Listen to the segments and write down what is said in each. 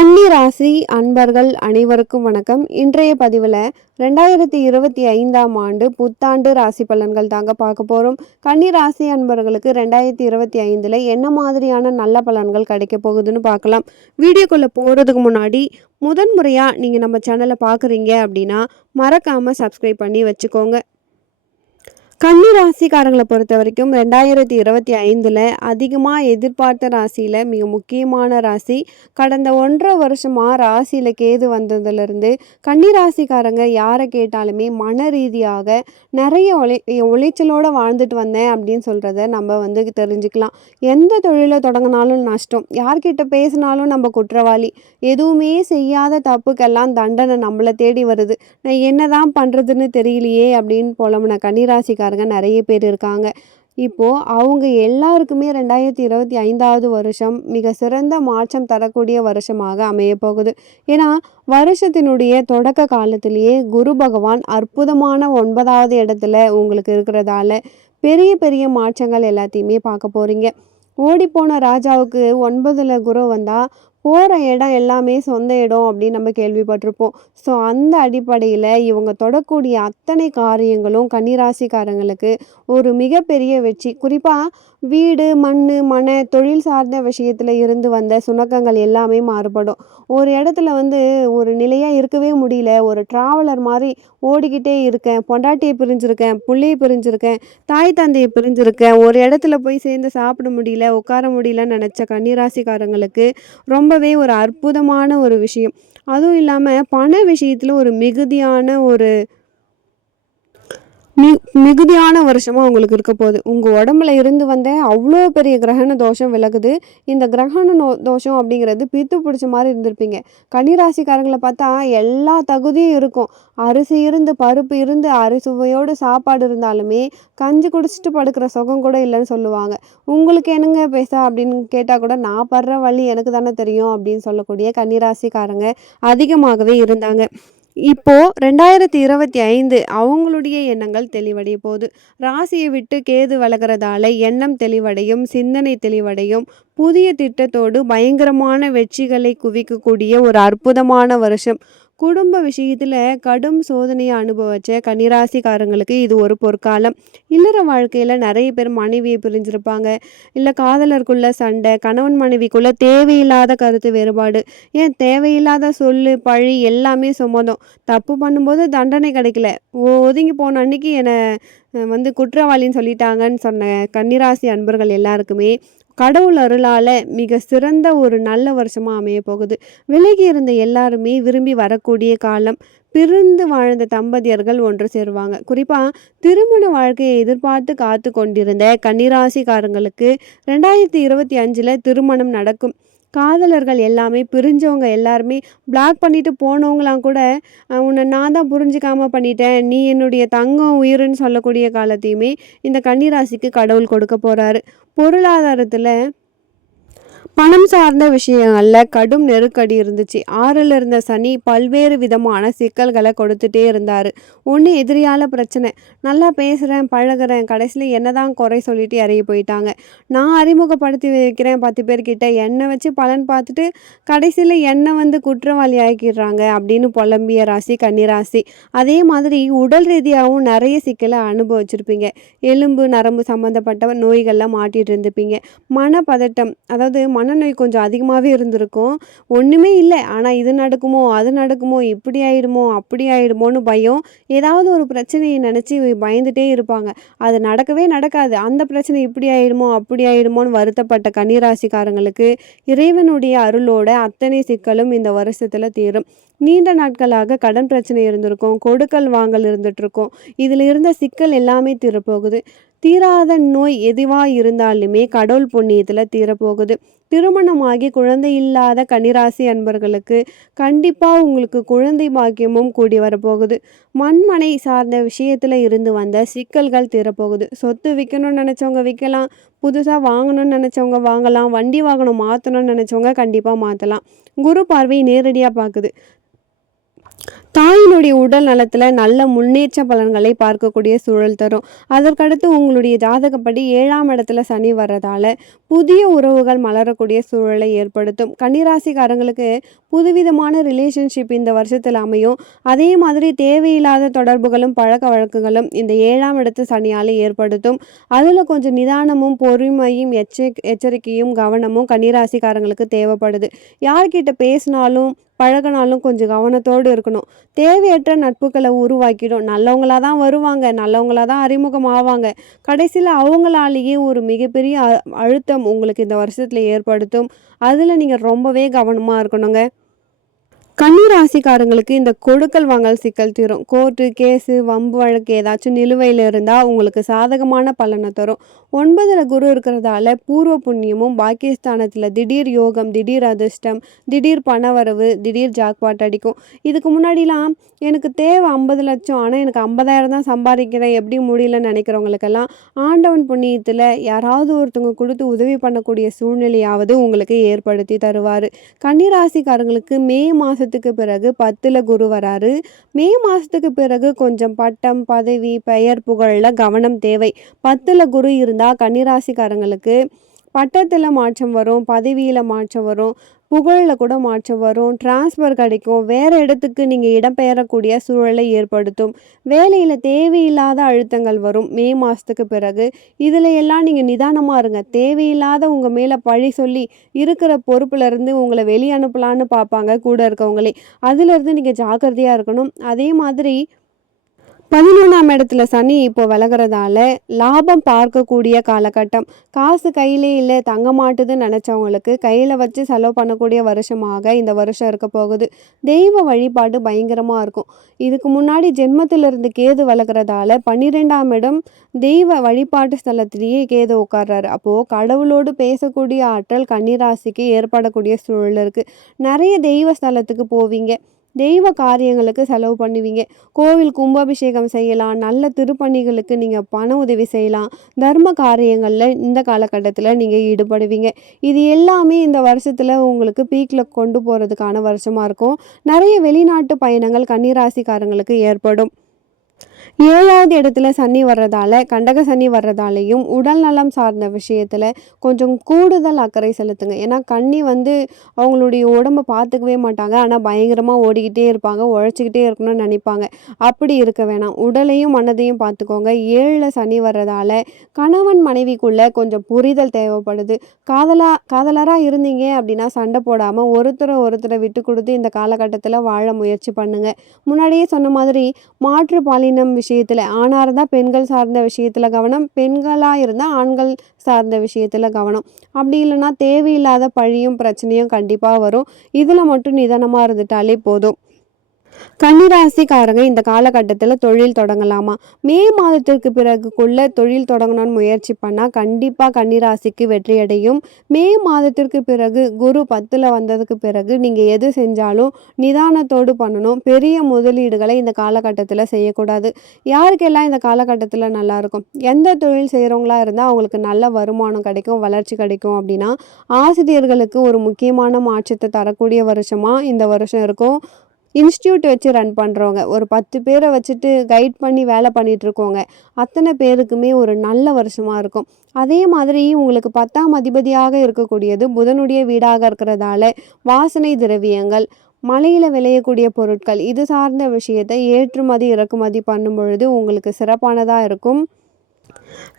கன்னி ராசி அன்பர்கள் அனைவருக்கும் வணக்கம். இன்றைய பதிவில் ரெண்டாயிரத்தி இருபத்தி ஐந்தாம் ஆண்டு புத்தாண்டு ராசி பலன்கள் தாங்க பார்க்க போகிறோம் கன்னி ராசி அன்பர்களுக்கு ரெண்டாயிரத்தி இருபத்தி ஐந்தில் என்ன மாதிரியான நல்ல பலன்கள் கிடைக்க போகுதுன்னு பார்க்கலாம். வீடியோக்குள்ளே போகிறதுக்கு முன்னாடி முதன் முறையாக நீங்கள் நம்ம சேனலை பார்க்குறீங்க அப்படின்னா மறக்காமல் சப்ஸ்கிரைப் பண்ணி வச்சுக்கோங்க. கன்னி ராசிக்காரங்களை பொறுத்த வரைக்கும் ரெண்டாயிரத்தி இருபத்தி ஐந்தில் அதிகமாக எதிர்பார்த்த ராசியில் மிக முக்கியமான ராசி. கடந்த ஒன்றரை வருஷமாக ராசியில் கேது வந்ததுலேருந்து கன்னி ராசிக்காரங்க யாரை கேட்டாலுமே மன ரீதியாக நிறைய உழை உளைச்சலோடு வாழ்ந்துட்டு வந்தேன் அப்படின்னு சொல்கிறத நம்ம வந்து தெரிஞ்சுக்கலாம். எந்த தொழிலை தொடங்கினாலும் நஷ்டம். யார்கிட்ட பேசினாலும் நம்ம குற்றவாளி. எதுவுமே செய்யாத தப்புக்கெல்லாம் தண்டனை நம்மளை தேடி வருது. நான் என்ன தான் பண்ணுறதுன்னு தெரியலையே அப்படின்னு புலம்புன கன்னிராசிக்காரங்க நிறைய பேர் இருக்காங்க. இப்போது அவங்க எல்லாருக்குமே ரெண்டாயிரத்தி இருபத்தி ஐந்தாவது வருஷம் மிக சிறந்த மாற்றம் தரக்கூடிய வருஷமாக அமைய போகுது. ஏன்னா வருஷத்தினுடைய தொடக்க காலத்திலேயே குரு பகவான் அற்புதமான ஒன்பதாவது இடத்துல உங்களுக்கு இருக்கிறதால பெரிய பெரிய மாற்றங்கள் எல்லாத்தையுமே பார்க்க போகிறீங்க ஓடிப்போன ராஜாவுக்கு ஒன்பதில் குரு வந்தால் போகிற இடம் எல்லாமே சொந்த இடம் அப்படின்னு நம்ம கேள்விப்பட்டிருப்போம். ஸோ அந்த அடிப்படையில் இவங்க தொடக்கூடிய அத்தனை காரியங்களும் கன்னிராசிக்காரங்களுக்கு ஒரு மிகப்பெரிய வெற்றி. குறிப்பாக வீடு மண் மனை தொழில் சார்ந்த விஷயத்தில் இருந்து வந்த சுணக்கங்கள் எல்லாமே மாறுபடும். ஒரு இடத்துல வந்து ஒரு நிலையாக இருக்கவே முடியல. ஒரு ட்ராவலர் மாதிரி ஓடிக்கிட்டே இருக்கேன். பொண்டாட்டியை பிரிஞ்சிருக்கேன். பிள்ளையை பிரிஞ்சிருக்கேன். தாய் தந்தையை பிரிஞ்சிருக்கேன். ஒரு இடத்துல போய் சேர்ந்து சாப்பிட முடியல உட்கார முடியலன்னு நினச்ச கன்னிராசிக்காரங்களுக்கு ரொம்பவே ஒரு அற்புதமான ஒரு விஷயம். அதுவும் இல்லாமல் பண விஷயத்தில் ஒரு மிகுதியான ஒரு மி மிகுதியான வருஷமாக உங்களுக்கு இருக்க போகுது. உங்கள் உடம்புல இருந்து வந்த அவ்வளோ பெரிய கிரகண தோஷம் விலகுது. இந்த கிரகண நோ தோஷம் அப்படிங்கிறது பித்து பிடிச்ச மாதிரி இருந்திருப்பீங்க. கன்னிராசிக்காரங்களை பார்த்தா எல்லா தகுதியும் இருக்கும். அரிசி இருந்து பருப்பு இருந்து அரிசுவையோடு சாப்பாடு இருந்தாலுமே கஞ்சி குடிச்சிட்டு படுக்கிற சுகம் கூட இல்லைன்னு சொல்லுவாங்க. உங்களுக்கு என்னங்க பேச அப்படின்னு கேட்டால் கூட நான் படுற வழி எனக்கு தானே தெரியும் அப்படின்னு சொல்லக்கூடிய கன்னிராசிக்காரங்க அதிகமாகவே இருந்தாங்க. இப்போது ரெண்டாயிரத்தி இருபத்தி ஐந்து அவங்களுடைய எண்ணங்கள் தெளிவடைய போகுது. ராசியை விட்டு கேது வளர்கிறதால எண்ணம் தெளிவடையும் சிந்தனை தெளிவடையும். புதிய திட்டத்தோடு பயங்கரமான வெற்றிகளை குவிக்கக்கூடிய ஒரு அற்புதமான வருஷம். குடும்ப விஷயத்தில் கடும் சோதனையை அனுபவிச்ச கன்னிராசிக்காரங்களுக்கு இது ஒரு பொற்காலம். இல்லற வாழ்க்கையில் நிறைய பேர் மனைவியை பிரிஞ்சிருப்பாங்க. இல்லை காதலருக்குள்ள சண்டை கணவன் மனைவிக்குள்ள தேவையில்லாத கருத்து வேறுபாடு ஏன் தேவையில்லாத சொல்லு பழி எல்லாமே சுமந்தம். தப்பு பண்ணும்போது தண்டனை கிடைக்கல. ஒதுங்கி போன அன்னைக்கு என்னை வந்து குற்றவாளின்னு சொல்லிட்டாங்கன்னு சொன்ன கன்னிராசி அன்பர்கள் எல்லாருக்குமே கடவுள் அருளால் மிக சிறந்த ஒரு நல்ல வருஷமாக அமைய போகுது. விலகி இருந்த எல்லாருமே விரும்பி வரக்கூடிய காலம் பிரிந்து வாழ்ந்த தம்பதியர்கள் ஒன்று சேருவாங்க. குறிப்பாக திருமண வாழ்க்கையை எதிர்பார்த்து காத்து கொண்டிருந்த கன்னிராசிக்காரங்களுக்கு ரெண்டாயிரத்தி இருபத்தி அஞ்சில் திருமணம் நடக்கும். காதலர்கள் எல்லாமே பிரிஞ்சவங்க எல்லாருமே பிளாக் பண்ணிட்டு போனவங்களாம் கூட உன்னை நான் தான் புரிஞ்சுக்காமல் பண்ணிட்டேன். நீ என்னுடைய தங்கம் உயிருன்னு சொல்லக்கூடிய காலத்தையுமே இந்த கன்னிராசிக்கு கடவுள் கொடுக்க போகிறாரு பொருளாதாரத்தில் பணம் சார்ந்த விஷயங்களில் கடும் நெருக்கடி இருந்துச்சு. ஆறில் இருந்த சனி பல்வேறு விதமான சிக்கல்களை கொடுத்துட்டே இருந்தார். ஒன்று எதிரியால் பிரச்சனை. நல்லா பேசுகிறேன் பழகிறேன். கடைசியில் என்ன தான் குறை சொல்லிட்டு இறங்கி போயிட்டாங்க. நான் அறிமுகப்படுத்தி வைக்கிறேன் பத்து பேர்கிட்ட. என்னை வச்சு பலன் பார்த்துட்டு கடைசியில் என்னை வந்து குற்றவாளி ஆக்கிடுறாங்க அப்படின்னு புலம்பிய ராசி கன்னிராசி அதே மாதிரி உடல் ரீதியாகவும் நிறைய சிக்கலை அனுபவிச்சிருப்பீங்க. எலும்பு நரம்பு சம்மந்தப்பட்ட நோய்கள்லாம் மாட்டிகிட்டு இருந்துப்பீங்க மனப்பதட்டம் அதாவது மனநோய் கொஞ்சம் அதிகமாகவே இருந்திருக்கும். ஒன்றுமே இல்லை. ஆனால் இது நடக்குமோ அது நடக்குமோ இப்படி ஆயிடுமோ அப்படி ஆயிடுமோன்னு பயம் ஏதாவது ஒரு பிரச்சனையை நினச்சி பயந்துட்டே இருப்பாங்க. அது நடக்கவே நடக்காது. அந்த பிரச்சனை இப்படி ஆயிடுமோ அப்படி ஆயிடுமோன்னு வருத்தப்பட்ட கன்னிராசிக்காரங்களுக்கு இறைவனுடைய அருளோட அத்தனை சிக்கலும் இந்த வருஷத்தில் தீரும். நீண்ட நாட்களாக கடன் பிரச்சனை இருந்திருக்கும் கொடுக்கல் வாங்கல் இருந்துகிட்ருக்கும் இதில் இருந்த சிக்கல் எல்லாமே தீரப்போகுது. தீராத நோய் எதுவாக இருந்தாலுமே கடவுள் புண்ணியத்தில் தீரப்போகுது. திருமணமாகி குழந்தை இல்லாத கன்னிராசி அன்பர்களுக்கு கண்டிப்பாக உங்களுக்கு குழந்தை பாக்கியமும் கூடி வரப்போகுது. மண்மனை சார்ந்த விஷயத்தில் இருந்து வந்த சிக்கல்கள் தீரப்போகுது. சொத்து விற்கணும்னு நினச்சவங்க விற்கலாம் புதுசாக வாங்கணும்னு நினச்சவங்க வாங்கலாம் வண்டி வாங்கணும் மாற்றணும்னு நினச்சவங்க கண்டிப்பாக மாற்றலாம் குரு பார்வை நேரடியாக பார்க்குது. தாயினுடைய உடல் நலத்தில் நல்ல முன்னேற்ற பலன்களை பார்க்கக்கூடிய சூழல் தரும். அதற்கடுத்து உங்களுடைய ஜாதகப்படி ஏழாம் இடத்துல சனி வர்றதால புதிய உறவுகள் மலரக்கூடிய சூழலை ஏற்படுத்தும். கன்னிராசிக்காரங்களுக்கு புதுவிதமான ரிலேஷன்ஷிப் இந்த வருஷத்தில் அமையும். அதே மாதிரி தேவையில்லாத தொடர்புகளும் பழக்க வழக்குகளும் இந்த ஏழாம் இடத்து சனியால் ஏற்படுத்தும். அதில் கொஞ்சம் நிதானமும் பொறுமையும் எச்ச எச்சரிக்கையும் கவனமும் கன்னிராசிக்காரங்களுக்கு தேவைப்படுது. யார்கிட்ட பேசினாலும் பழகினாலும் கொஞ்சம் கவனத்தோடு இருக்கணும். தேவையற்ற நட்புகளை உருவாக்கிடும். நல்லவங்களா தான் வருவாங்க நல்லவங்களா தான் அறிமுகம் ஆவாங்க கடைசியில் அவங்களாலேயே ஒரு மிகப்பெரிய அ- அழுத்தம் உங்களுக்கு இந்த வருஷத்தில் ஏற்படுத்தும். அதில் நீங்கள் ரொம்பவே கவனமாக இருக்கணுங்க. கன்னி ராசிக்காரங்களுக்கு இந்த கொடுக்கல் வாங்கல் சிக்கல் தீரும். கோர்ட்டு கேஸு வம்பு வழக்கு ஏதாச்சும் நிலுவையில் இருந்தால் உங்களுக்கு சாதகமான பலனை தரும். ஒன்பதில் குரு இருக்கிறதால பூர்வ புண்ணியமும் பாக்கியஸ்தானத்தில் திடீர் யோகம் திடீர் அதிர்ஷ்டம் திடீர் பணவரவு திடீர் ஜாக்பாட் அடிக்கும். இதுக்கு முன்னாடிலாம் எனக்கு தேவை ஐம்பது லட்சம் ஆனால் எனக்கு ஐம்பதாயிரம் தான் சம்பாதிக்கிறேன் எப்படி முடியலன்னு நினைக்கிறவங்களுக்கெல்லாம் ஆண்டவன் புண்ணியத்தில் யாராவது ஒருத்தவங்க கொடுத்து உதவி பண்ணக்கூடிய சூழ்நிலையாவது உங்களுக்கு ஏற்படுத்தி தருவார். கன்னிராசிக்காரங்களுக்கு மே மாதத்துக்கு பிறகு பத்தில் குரு வராரு. மே மாதத்துக்கு பிறகு கொஞ்சம் பட்டம் பதவி பெயர் புகழில் கவனம் தேவை. பத்தில் குரு இருந்தால் கன்னிராசிக்காரங்களுக்கு பட்டத்தில் மாற்றம் வரும் பதவியில் மாற்றம் வரும். புகழில் கூட மாற்றம் வரும். டிரான்ஸ்ஃபர் கிடைக்கும். வேறு இடத்துக்கு நீங்கள் இடம்பெயரக்கூடிய சூழலை ஏற்படுத்தும். வேலையில் தேவையில்லாத அழுத்தங்கள் வரும். மே மாதத்துக்கு பிறகு. இதில் எல்லாம் நீங்கள் நிதானமாக இருங்க. தேவையில்லாத உங்கள் மேலே பழி சொல்லி இருக்கிற பொறுப்புலேருந்து உங்களை வெளியே அனுப்பலான்னு பார்ப்பாங்க கூட இருக்கவங்களே. அதிலிருந்து நீங்கள் ஜாக்கிரதையாக இருக்கணும். அதே மாதிரி பதினொன்றாம் இடத்துல சனி இப்போ விலகிறதால லாபம் பார்க்கக்கூடிய காலகட்டம். காசு கையிலே இல்லை தங்க மாட்டுதுன்னு நினச்சவங்களுக்கு கையில் வச்சு செலவு பண்ணக்கூடிய வருஷமாக இந்த வருஷம் இருக்க போகுது. தெய்வ வழிபாடு பயங்கரமாக இருக்கும். இதுக்கு முன்னாடி ஜென்மத்திலிருந்து கேது விலகிறதால பன்னிரெண்டாம் இடம் தெய்வ வழிபாட்டு ஸ்தலத்திலேயே கேது உட்கார்றாரு. அப்போது கடவுளோடு பேசக்கூடிய ஆற்றல் கன்னிராசிக்கு ஏற்படக்கூடிய சூழல் இருக்குது நிறைய தெய்வ ஸ்தலத்துக்கு போவீங்க. தெய்வ காரியங்களுக்கு செலவு பண்ணுவீங்க. கோவில் கும்பாபிஷேகம் செய்யலாம். நல்ல திருப்பணிகளுக்கு நீங்கள் பண உதவி செய்யலாம். தர்ம காரியங்களில் இந்த காலகட்டத்தில் நீங்கள் ஈடுபடுவீங்க. இது எல்லாமே இந்த வருஷத்தில் உங்களுக்கு பீக்கில் கொண்டு போகிறதுக்கான வருஷமாக இருக்கும். நிறைய வெளிநாட்டு பயணங்கள் கன்னிராசிக்காரங்களுக்கு ஏற்படும். ஏழாவது இடத்துல சனி வர்றதால கண்டக சனி வர்றதாலையும் உடல் நலம் சார்ந்த விஷயத்தில் கொஞ்சம் கூடுதல் அக்கறை செலுத்துங்க. ஏன்னா கண்ணி வந்து அவங்களுடைய உடம்பை பார்த்துக்கவே மாட்டாங்க. ஆனால் பயங்கரமாக ஓடிக்கிட்டே இருப்பாங்க. உழைச்சிக்கிட்டே இருக்கணும்னு நினைப்பாங்க. அப்படி இருக்க வேணாம். உடலையும் மனதையும் பார்த்துக்கோங்க. ஏழில் சனி வர்றதால கணவன் மனைவிக்குள்ளே கொஞ்சம் புரிதல் தேவைப்படுது. காதலா காதலராக இருந்தீங்க அப்படின்னா சண்டை போடாமல் ஒருத்தரை ஒருத்தரை விட்டு கொடுத்து இந்த காலகட்டத்தில் வாழ முயற்சி பண்ணுங்கள் முன்னாடியே சொன்ன மாதிரி மாற்று பாலினம் விஷயத்தில் ஆணாக இருந்தால் பெண்கள் சார்ந்த விஷயத்தில் கவனம் பெண்களாக இருந்தால் ஆண்கள் சார்ந்த விஷயத்தில் கவனம். அப்படி இல்லைன்னா தேவையில்லாத பழியும் பிரச்சனையும் கண்டிப்பாக வரும். இதில் மட்டும் நிதானமாக இருந்துட்டாலே போதும். கன்னிராசிக்காரங்க இந்த காலகட்டத்தில் தொழில் தொடங்கலாமா? மே மாதத்திற்கு பிறகுக்குள்ள தொழில் தொடங்கணும்னு முயற்சி பண்ணால் கண்டிப்பாக கன்னிராசிக்கு வெற்றி அடையும் மே மாதத்திற்கு பிறகு குரு பத்தில் வந்ததுக்கு பிறகு நீங்கள் எது செஞ்சாலும் நிதானத்தோடு பண்ணணும். பெரிய முதலீடுகளை இந்த காலகட்டத்தில் செய்யக்கூடாது. யாருக்கெல்லாம் இந்த காலகட்டத்தில் நல்லா இருக்கும் எந்த தொழில் செய்கிறவங்களா இருந்தால் அவங்களுக்கு நல்ல வருமானம் கிடைக்கும் வளர்ச்சி கிடைக்கும் அப்படின்னா ஆசிரியர்களுக்கு ஒரு முக்கியமான மாற்றத்தை தரக்கூடிய வருஷமாக இந்த வருஷம் இருக்கும். இன்ஸ்டியூட் வச்சு ரன் பண்ணுறவங்க ஒரு பத்து பேரை வச்சுட்டு கைட் பண்ணி வேலை பண்ணிகிட்ருக்கோங்க அத்தனை பேருக்குமே ஒரு நல்ல வருஷமாக இருக்கும். அதே மாதிரி உங்களுக்கு பத்தாம் அதிபதியாக இருக்கக்கூடியது புதனுடைய வீடாக இருக்கிறதால வாசனை திரவியங்கள் மலையில் விளையக்கூடிய பொருட்கள் இது சார்ந்த விஷயத்தை ஏற்றுமதி இறக்குமதி பண்ணும் பொழுது உங்களுக்கு சிறப்பானதாக இருக்கும்.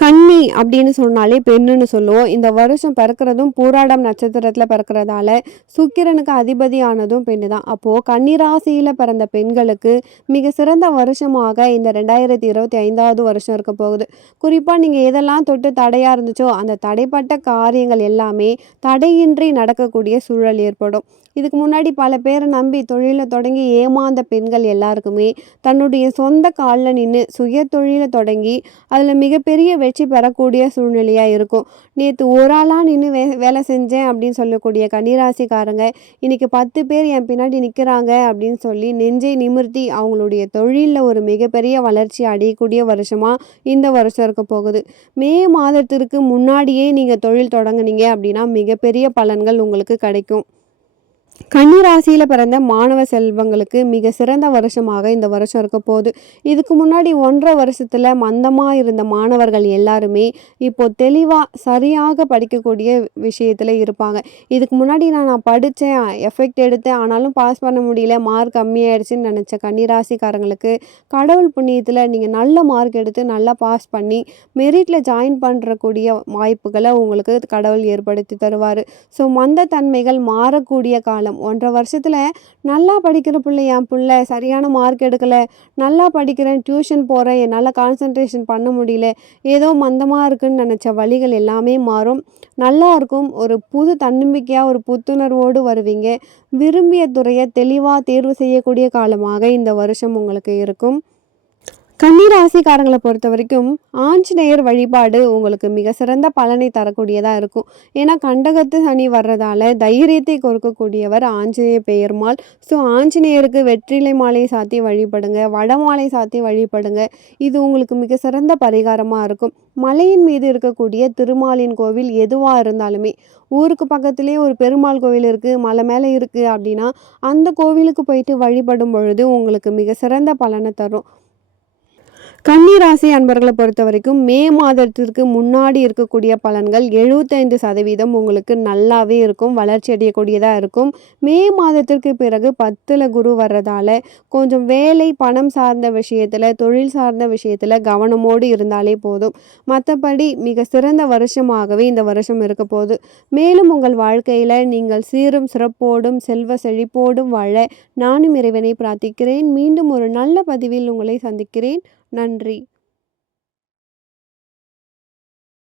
கன்னி அப்படின்னு சொன்னாலே பெண்ணுன்னு சொல்லுவோம். இந்த வருஷம் பிறக்கிறதும் பூராடம் நட்சத்திரத்தில் பிறக்கிறதால சுக்கிரனுக்கு அதிபதியானதும் பெண்ணு தான் அப்போது கன்னிராசியில் பிறந்த பெண்களுக்கு மிக சிறந்த வருஷமாக இந்த ரெண்டாயிரத்தி இருபத்தி ஐந்தாவது வருஷம் இருக்க போகுது. குறிப்பாக நீங்கள் எதெல்லாம் தொட்டு தடையாக இருந்துச்சோ அந்த தடைப்பட்ட காரியங்கள் எல்லாமே தடையின்றி நடக்கக்கூடிய சூழல் ஏற்படும். இதுக்கு முன்னாடி பல பேரை நம்பி தொழிலை தொடங்கி ஏமாந்த பெண்கள் எல்லாருக்குமே தன்னுடைய சொந்த காலில் நின்று சுய தொழிலை தொடங்கி அதில் மிகப்பெரிய பெரிய வெற்றி பெறக்கூடிய சூழ்நிலையாக இருக்கும். நேற்று ஒரு ஆளாக நின்று வே வேலை செஞ்சேன் அப்படின்னு சொல்லக்கூடிய கன்னிராசிக்காரங்க இன்றைக்கி பத்து பேர் என் பின்னாடி நிற்கிறாங்க அப்படின்னு சொல்லி நெஞ்சை நிமிர்த்தி அவங்களுடைய தொழிலில் ஒரு மிகப்பெரிய வளர்ச்சி அடையக்கூடிய வருஷமாக இந்த வருஷம் இருக்க போகுது. மே மாதத்திற்கு முன்னாடியே நீங்கள் தொழில் தொடங்குனீங்க அப்படின்னா மிகப்பெரிய பலன்கள் உங்களுக்கு கிடைக்கும். கன்னிராசியில் பிறந்த மாணவ செல்வங்களுக்கு மிக சிறந்த வருஷமாக இந்த வருஷம் இருக்க போகுது. இதுக்கு முன்னாடி ஒன்றரை வருஷத்தில் மந்தமாக இருந்த மாணவர்கள் எல்லாருமே, இப்போ தெளிவாக சரியாக படிக்கக்கூடிய விஷயத்தில் இருப்பாங்க. இதுக்கு முன்னாடி நான் நான் படித்தேன் எஃபெக்ட் எடுத்தேன், ஆனாலும் பாஸ் பண்ண முடியல, மார்க் கம்மியாயிடுச்சுன்னு நினச்ச கன்னிராசிக்காரங்களுக்கு கடவுள் புண்ணியத்தில் நீங்கள் நல்ல மார்க் எடுத்து நல்லா பாஸ் பண்ணி, மெரிட்டில் ஜாயின் பண்ணுறக்கூடிய வாய்ப்புகளை உங்களுக்கு கடவுள் ஏற்படுத்தி தருவார் ஸோ மந்த தன்மைகள் மாறக்கூடிய காலம். காலம் ஒன்றரை வருஷத்தில் நல்லா படிக்கிற பிள்ளை என் புள்ள சரியான மார்க் எடுக்கலை நல்லா படிக்கிறேன், டியூஷன் போகிறேன் என்னால் கான்சன்ட்ரேஷன் பண்ண முடியல, ஏதோ மந்தமாக இருக்குன்னு நினச்ச வழிகள் எல்லாமே மாறும். நல்லா இருக்கும். ஒரு புது தன்னம்பிக்கையாக ஒரு புத்துணர்வோடு வருவீங்க. விரும்பிய துறையை தெளிவாக தேர்வு செய்யக்கூடிய காலமாக இந்த வருஷம் உங்களுக்கு இருக்கும். கன்னிராசிக்காரங்களை பொறுத்த வரைக்கும் ஆஞ்சநேயர் வழிபாடு உங்களுக்கு மிக சிறந்த பலனை தரக்கூடியதாக இருக்கும். ஏன்னா கண்டகத்து சனி வர்றதால தைரியத்தை கொடுக்கக்கூடியவர் ஆஞ்சநேய பெயர்மால் ஸோ ஆஞ்சநேயருக்கு வெற்றிலை மாலை சாத்தி வழிபடுங்க, வடமாலை சாத்தி வழிபடுங்க. இது உங்களுக்கு மிக சிறந்த பரிகாரமாக இருக்கும். மலையின் மீது இருக்கக்கூடிய திருமாலின் கோவில் எதுவாக இருந்தாலுமே, ஊருக்கு பக்கத்துலேயே ஒரு பெருமாள் கோவில் இருக்குது மலை மேலே இருக்குது அப்படின்னா அந்த கோவிலுக்கு போயிட்டு வழிபடும் பொழுது உங்களுக்கு மிக சிறந்த பலனை தரும். கன்னிராசி அன்பர்களை பொறுத்த வரைக்கும் மே மாதத்திற்கு முன்னாடி இருக்கக்கூடிய பலன்கள் 75% உங்களுக்கு நல்லாவே இருக்கும். வளர்ச்சி அடையக்கூடியதாக இருக்கும். மே மாதத்திற்கு பிறகு 10ல குரு வர்றதால, கொஞ்சம் வேலை, பணம் சார்ந்த விஷயத்தில் தொழில் சார்ந்த விஷயத்தில் கவனமோடு இருந்தாலே போதும். மற்றபடி மிக சிறந்த வருஷமாகவே இந்த வருஷம் இருக்க போது. மேலும் உங்கள் வாழ்க்கையில் நீங்கள் சீரும் சிறப்போடும், செல்வ செழிப்போடும் வாழ நானும் இறைவனை பிரார்த்திக்கிறேன். மீண்டும் ஒரு நல்ல பதிவில் உங்களை சந்திக்கிறேன். நன்றி.